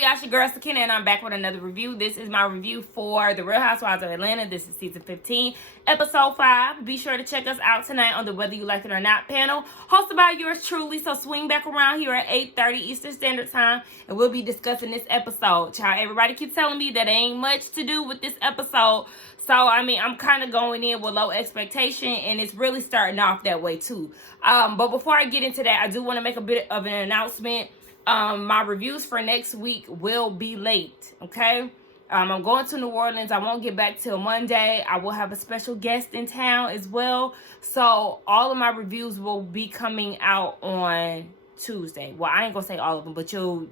y'all? It's your girl Sakina, and I'm back with another review. This is my review for The Real Housewives of Atlanta. This is season 15, episode 5. Be sure to check us out tonight on the Whether You Like It or Not panel, hosted by yours truly. So swing back around here at 8:30 Eastern Standard Time, and we'll be discussing this episode. Child, everybody keeps telling me that ain't much to do with this episode. So, I mean, I'm kind of going in with low expectation, and it's really starting off that way, too. But before I get into that, I do want to make a bit of an announcement. My reviews for next week will be late, okay? I'm going to New Orleans. I won't get back till Monday. I will have a special guest in town as well. So all of my reviews will be coming out on Tuesday. Well, I ain't gonna say all of them, but you'll,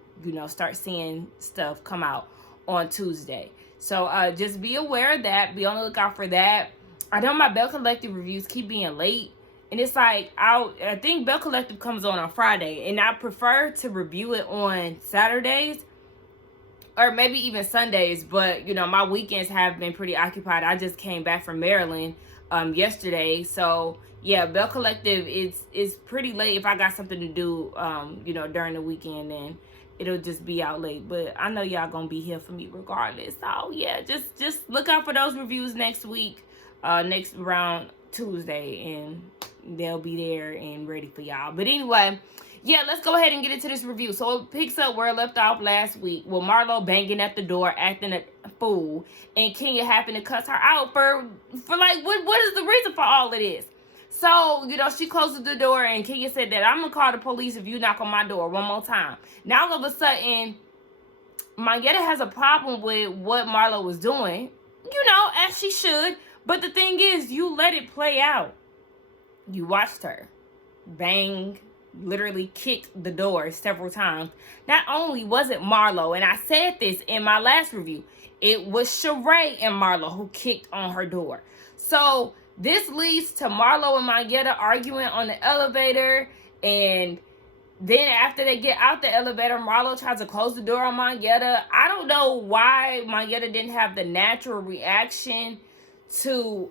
start seeing stuff come out on Tuesday. So just be aware of that. Be on the lookout for that. I know my Bell Collective reviews keep being late. And it's like, I think Bell Collective comes on Friday. And I prefer to review it on Saturdays. Or maybe even Sundays. But, my weekends have been pretty occupied. I just came back from Maryland yesterday. So, yeah, Bell Collective is pretty late. If I got something to do, during the weekend, then it'll just be out late. But I know y'all gonna be here for me regardless. So, yeah, just look out for those reviews next week. Next round Tuesday, and they'll be there and ready for y'all. But anyway, yeah, let's go ahead and get into this review. So it picks up where it left off last week with Marlo banging at the door, acting a fool, and Kenya having to cuss her out for like, what is the reason for all of this? So, she closes the door, and Kenya said that I'm gonna call the police if you knock on my door one more time. Now all of a sudden, Marietta has a problem with what Marlo was doing, as she should. But the thing is, you let it play out. You watched her bang, literally kick the door several times. Not only was it Marlo, and I said this in my last review, it was Sheree and Marlo who kicked on her door. So this leads to Marlo and Marietta arguing on the elevator. And then after they get out the elevator, Marlo tries to close the door on Marietta. I don't know why Marietta didn't have the natural reaction to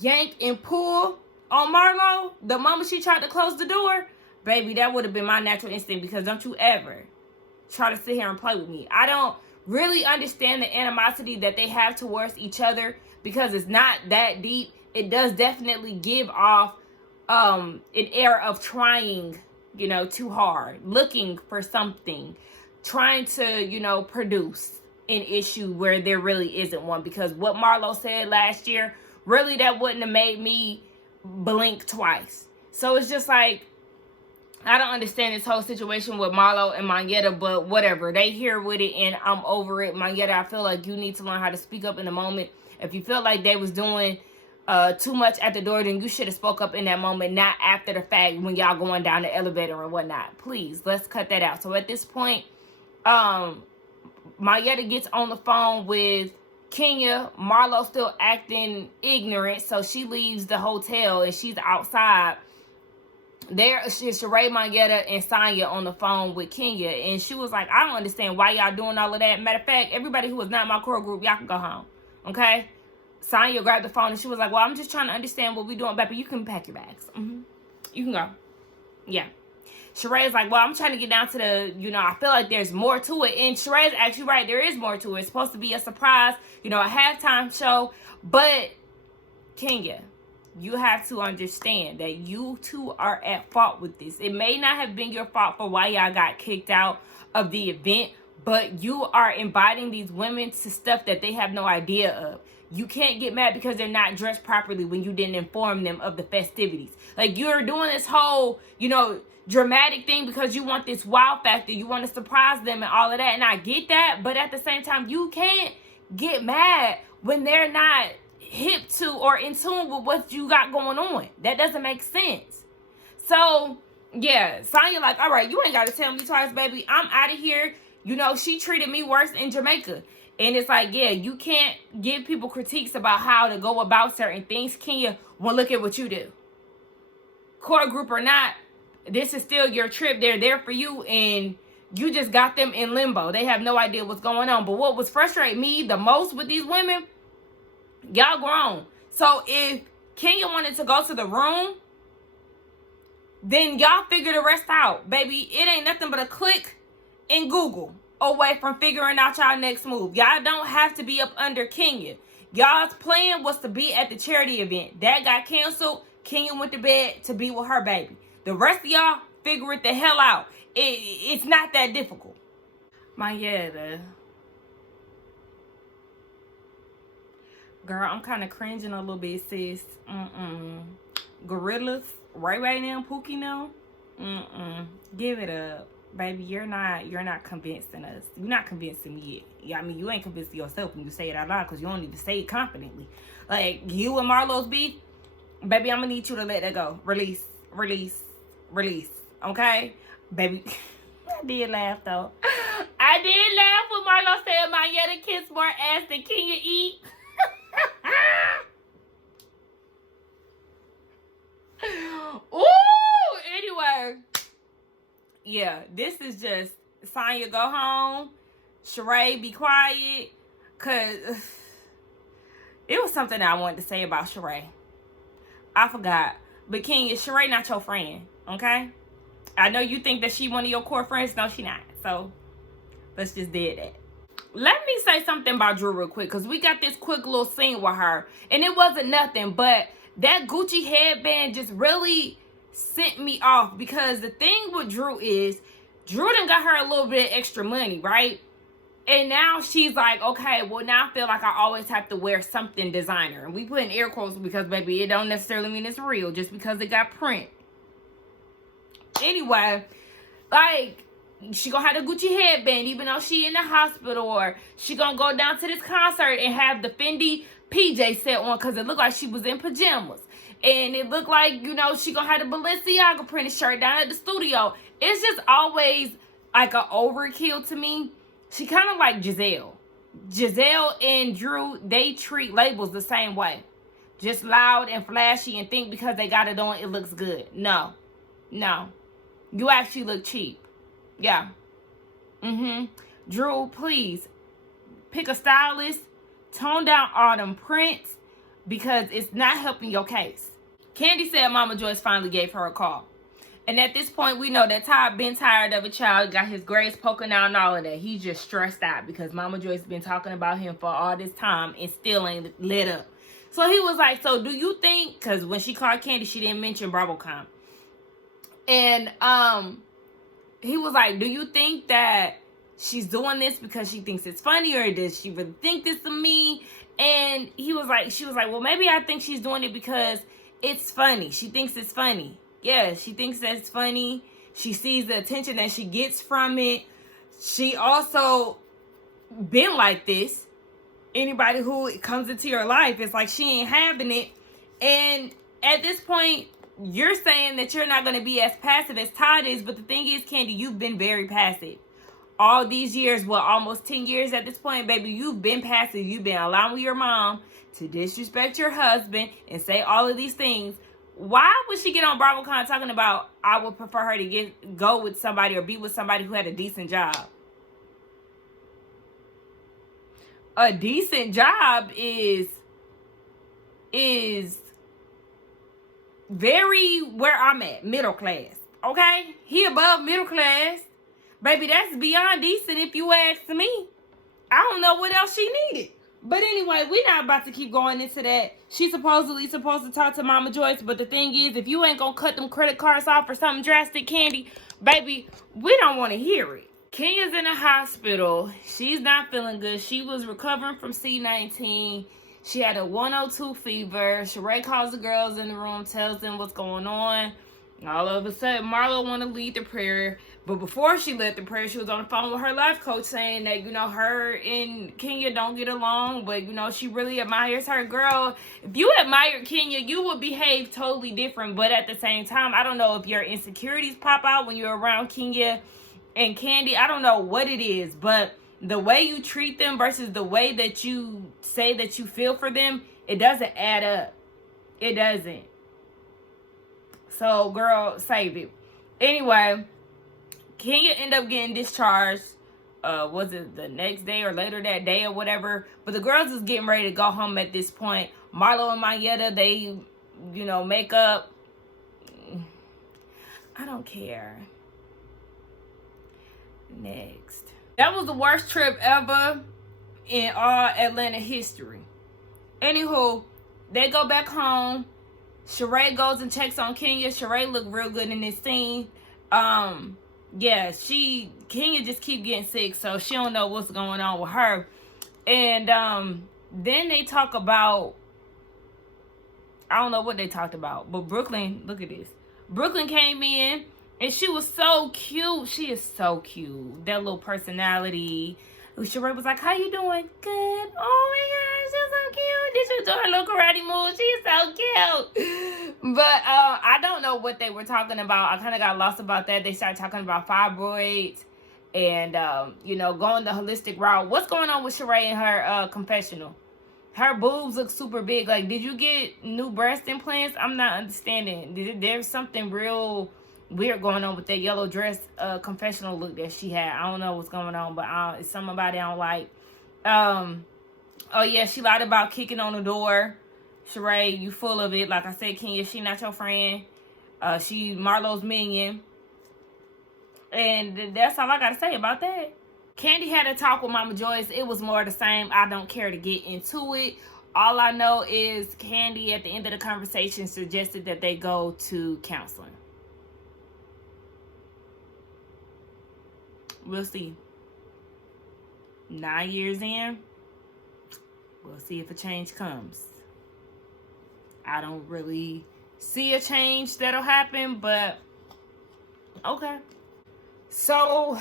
yank and pull on Marlo the moment she tried to close the door. Baby, that would have been my natural instinct, because don't you ever try to sit here and play with me. I don't really understand the animosity that they have towards each other, because it's not that deep. It does definitely give off an air of trying, too hard, looking for something, trying to, produce an issue where there really isn't one. Because what Marlo said last year, really, that wouldn't have made me blink twice. So it's just like, I don't understand this whole situation with Marlo and Marietta, but whatever. They here with it, and I'm over it. Marietta, I feel like you need to learn how to speak up in the moment. If you felt like they was doing too much at the door, then you should have spoke up in that moment, not after the fact when y'all going down the elevator and whatnot. Please, let's cut that out. So at this point, Marietta gets on the phone with Kenya. Marlo still acting ignorant, so she leaves the hotel and she's outside. There is Sheree, Marietta, and Sonia on the phone with Kenya, and she was like, I don't understand why y'all doing all of that. Matter of fact, everybody who was not in my core group, y'all can go home, okay? Sonia grabbed the phone, and she was like, well, I'm just trying to understand what we doing, baby. You can pack your bags. You can go. Yeah. Sheree's like, well, I'm trying to get down to the, I feel like there's more to it. And Sheree's actually right. There is more to it. It's supposed to be a surprise, a halftime show. But, Kenya, you have to understand that you two are at fault with this. It may not have been your fault for why y'all got kicked out of the event, but you are inviting these women to stuff that they have no idea of. You can't get mad because they're not dressed properly when you didn't inform them of the festivities. Like, you're doing this whole, dramatic thing because you want this wow factor. You want to surprise them and all of that. And I get that. But at the same time, you can't get mad when they're not hip to or in tune with what you got going on. That doesn't make sense. So, yeah, Sonya like, all right, you ain't got to tell me twice, baby. I'm out of here. She treated me worse in Jamaica. And it's like, yeah, you can't give people critiques about how to go about certain things. Kenya, well, look at what you do. Core group or not, this is still your trip. They're there for you, and you just got them in limbo. They have no idea what's going on. But what was frustrating me the most with these women, y'all grown. So if Kenya wanted to go to the room, then y'all figure the rest out. Baby, it ain't nothing but a click in Google. away from figuring out y'all next move. Y'all don't have to be up under Kenya. Y'all's plan was to be at the charity event. That got canceled. Kenya went to bed to be with her baby. The rest of y'all, figure it the hell out. It's not that difficult. Marietta. Girl, I'm kind of cringing a little bit, sis. Gorillas, right now, Pookie now. Give it up. Baby, you're not convincing us. You're not convincing me yet. Yeah, I mean, you ain't convincing yourself when you say it out loud because you don't even say it confidently. Like, you and Marlo's beef, baby, I'm going to need you to let that go. Release. Okay? Baby, I did laugh, though. I did laugh when Marlo said Marietta kiss more ass than Kenya eat. Ooh, anyway. Yeah, this is just Sonya go home. Sheree be quiet. Cause it was something I wanted to say about Sheree. I forgot. But Kenya, Sheree not your friend. Okay? I know you think that she one of your core friends. No, she not. So let's just do that. Let me say something about Drew real quick. Because we got this quick little scene with her. And it wasn't nothing. But that Gucci headband just really sent me off, because the thing with Drew is Drew done got her a little bit extra money, right? And now she's like, okay, well, now I feel like I always have to wear something designer. And we put in air quotes because, baby, it don't necessarily mean it's real just because it got print. Anyway, like, she gonna have the Gucci headband even though she in the hospital, or she gonna go down to this concert and have the Fendi PJ set on because it looked like she was in pajamas. And it looked like, you know, she gonna have the Balenciaga printed shirt down at the studio. It's just always like an overkill to me. She kind of like Giselle. Giselle and Drew, they treat labels the same way. Just loud and flashy and think because they got it on, it looks good. No. You actually look cheap. Yeah. Drew, please, pick a stylist. Tone down all them prints because it's not helping your case. Candy said Mama Joyce finally gave her a call. And at this point, we know that Todd been tired of a child, got his grades poking out and all of that. He's just stressed out because Mama Joyce been talking about him for all this time and still ain't lit up. So he was like, so do you think, because when she called Candy, she didn't mention BravoCon. And he was like, do you think that she's doing this because she thinks it's funny, or does she really think this of me? And she was like, well, maybe I think she's doing it because it's funny. She thinks it's funny. Yeah, she thinks that's funny. She sees the attention that she gets from it. She also been like this. Anybody who comes into your life, it's like she ain't having it. And at this point, you're saying that you're not going to be as passive as Todd is. But the thing is, Candy, you've been very passive. All these years, well, almost 10 years at this point, baby, you've been passive. You've been allowing your mom to disrespect your husband and say all of these things. Why would she get on BravoCon talking about, I would prefer her to go with somebody or be with somebody who had a decent job? A decent job is very where I'm at, middle class. Okay? He above middle class. Baby, that's beyond decent if you ask me. I don't know what else she needed. But anyway, we're not about to keep going into that. She's supposedly supposed to talk to Mama Joyce. But the thing is, if you ain't going to cut them credit cards off for something drastic, Candy, baby, we don't want to hear it. Kenya's in the hospital. She's not feeling good. She was recovering from C-19. She had a 102 fever. Sheree calls the girls in the room, tells them what's going on. All of a sudden, Marlo want to lead the prayer. But before she led the prayer, she was on the phone with her life coach saying that, you know, her and Kenya don't get along. But, you know, she really admires her. Girl, if you admired Kenya, you would behave totally different. But at the same time, I don't know if your insecurities pop out when you're around Kenya and Candy. I don't know what it is. But the way you treat them versus the way that you say that you feel for them, it doesn't add up. It doesn't. So, girl, save it. Anyway, Kenya ended up getting discharged. Was it the next day or later that day or whatever? But the girls is getting ready to go home at this point. Marlo and Marietta, they, you know, make up. I don't care. Next. That was the worst trip ever in all Atlanta history. Anywho, they go back home. Sheree goes and checks on Kenya. Sheree looked real good in this scene. Yeah, Kenya just keep getting sick, so she don't know what's going on with her. And then they talk about, I don't know what they talked about, but Brooklyn, look at this. Brooklyn came in and she was so cute. She is so cute. That little personality. Sheree was like, "How you doing?" "Good." "Oh my gosh, she's so cute." Did you do her little karate move? She's so cute. But I don't know what they were talking about. I kind of got lost about that. They started talking about fibroids and going the holistic route. What's going on with Sheree and her confessional? Her boobs look super big. Like, did you get new breast implants? I'm not understanding. There's something real weird going on with that yellow dress confessional look that she had. I don't know what's going on, but it's something about it I don't like. Oh yeah, she lied about kicking on the door. Sheree, you full of it. Like I said, Kenya, she not your friend. She Marlo's minion. And that's all I gotta say about that. Candy had a talk with Mama Joyce. It was more the same. I don't care to get into it. All I know is Candy, at the end of the conversation, suggested that they go to counseling. We'll see. 9 years in, we'll see if a change comes. I don't really see a change that'll happen, but okay. So,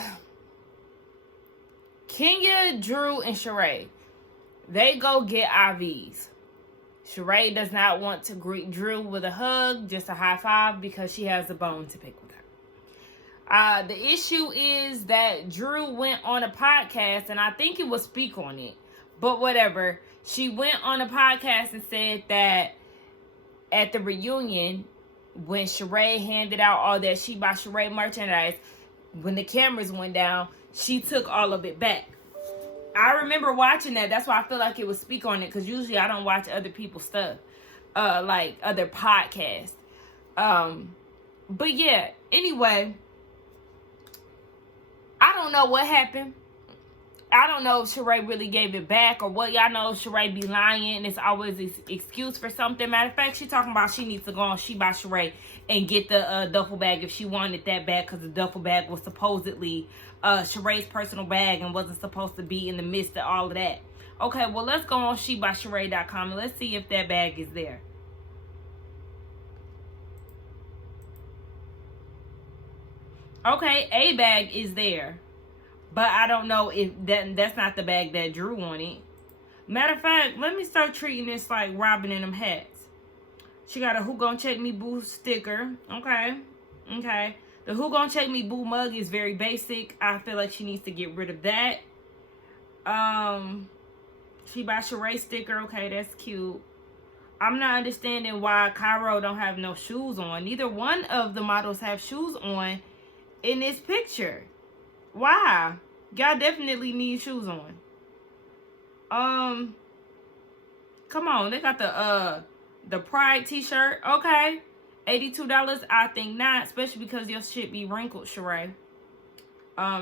Kenya, Drew, and Sheree, they go get IVs. Sheree does not want to greet Drew with a hug, just a high five, because she has a bone to pick with her. The issue is that Drew went on a podcast, and I think it was Speak On It, but whatever. She went on a podcast and said that at the reunion, when Sheree handed out all that She By Sheree merchandise, when the cameras went down, she took all of it back. I remember watching that. That's why I feel like it was Speak On It, because usually I don't watch other people's stuff, like other podcasts. But yeah, anyway, I don't know what happened. I don't know if Sheree really gave it back or what. Y'all know Sheree be lying, and it's always an excuse for something. Matter of fact, she talking about she needs to go on She By Sheree and get the duffel bag if she wanted that bag, because the duffel bag was supposedly Sheree's personal bag and wasn't supposed to be in the midst of all of that. Okay, well, let's go on SheBySheree.com and let's see if that bag is there. Okay, a bag is there. But I don't know if that's not the bag that Drew wanted. Matter of fact, let me start treating this like Robin and them hats. She got a Who Gon' Check Me Boo sticker. Okay. Okay. The Who Gon' Check Me Boo mug is very basic. I feel like she needs to get rid of that. She By Sheree sticker. Okay, that's cute. I'm not understanding why Cairo don't have no shoes on. Neither one of the models have shoes on in this picture. Why? Y'all definitely need shoes on. Come on. They got the Pride t-shirt. Okay. $82. I think not, especially because your shit be wrinkled, Sheree.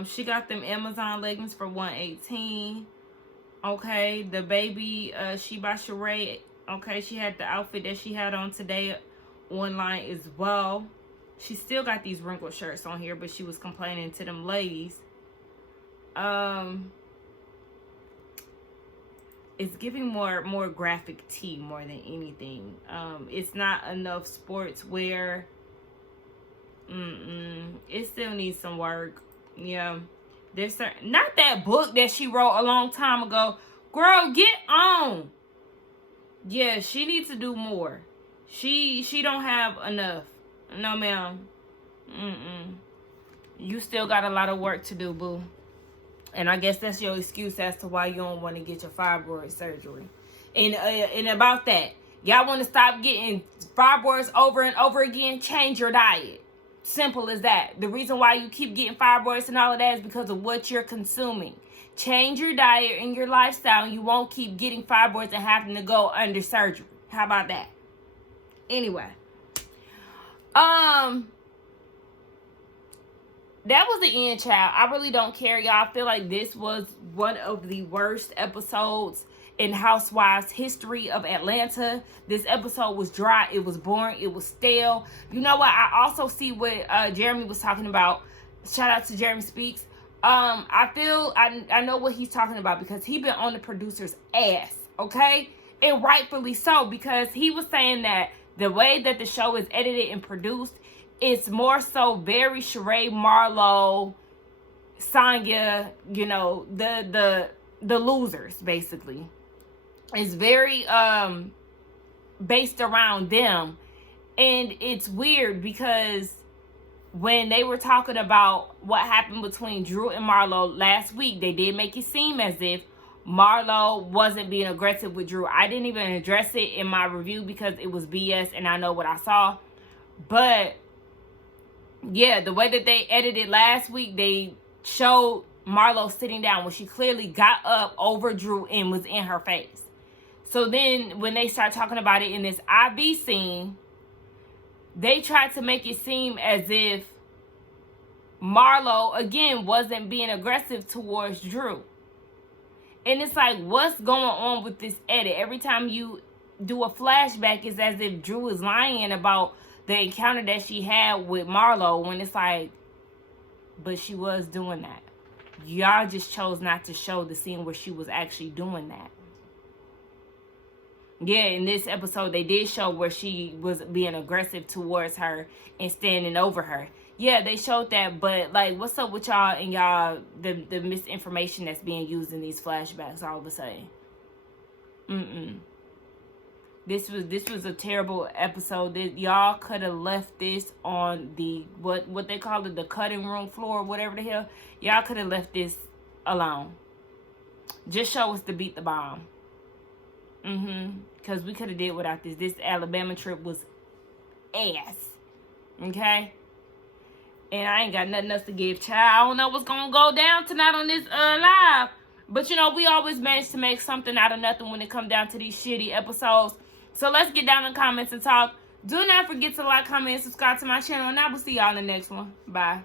She got them Amazon leggings for $118. Okay. The baby, She By Sheree. Okay. She had the outfit that she had on today online as well. She still got these wrinkled shirts on here, but she was complaining to them ladies. It's giving more graphic tee more than anything. It's not enough sportswear. It still needs some work. Yeah. There's not that book that she wrote a long time ago. Girl, get on. Yeah, she needs to do more. She don't have enough. No, ma'am. You still got a lot of work to do, boo. And I guess that's your excuse as to why you don't want to get your fibroid surgery. And about that, y'all want to stop getting fibroids over and over again? Change your diet. Simple as that. The reason why you keep getting fibroids and all of that is because of what you're consuming. Change your diet and your lifestyle, and you won't keep getting fibroids and having to go under surgery. How about that? Anyway. that was the end, child. I really don't care, y'all. I feel like this was one of the worst episodes in Housewives history of Atlanta. This episode was dry. It was boring. It was stale. You know what? I also see what Jeremy was talking about. Shout out to Jeremy Speaks. I feel I know what he's talking about because he been on the producer's ass, okay? And rightfully so, because he was saying that the way that the show is edited and produced, it's more so very Sheree, Marlo, Sonia, you know, the losers, basically. It's very based around them. And it's weird because when they were talking about what happened between Drew and Marlo last week, they did make it seem as if Marlo wasn't being aggressive with Drew. I didn't even address it in my review because it was BS and I know what I saw. But yeah, the way that they edited last week, they showed Marlo sitting down when she clearly got up over Drew and was in her face. So then when they start talking about it in this IV scene, they tried to make it seem as if Marlo, again, wasn't being aggressive towards Drew. And it's like, what's going on with this edit? Every time you do a flashback, it's as if Drew is lying about the encounter that she had with Marlo, when it's like, but she was doing that. Y'all just chose not to show the scene where she was actually doing that. Yeah, in this episode, they did show where she was being aggressive towards her and standing over her. Yeah, they showed that, but like, what's up with y'all and y'all, the misinformation that's being used in these flashbacks all of a sudden? This was a terrible episode. Y'all could have left this on the, what they call it, the cutting room floor, whatever the hell. Y'all could have left this alone. Just show us to beat the bomb. Because we could have did without this. This Alabama trip was ass. Okay? And I ain't got nothing else to give, child. I don't know what's going to go down tonight on this live. But, you know, we always manage to make something out of nothing when it comes down to these shitty episodes. So let's get down in the comments and talk. Do not forget to like, comment, and subscribe to my channel. And I will see y'all in the next one. Bye.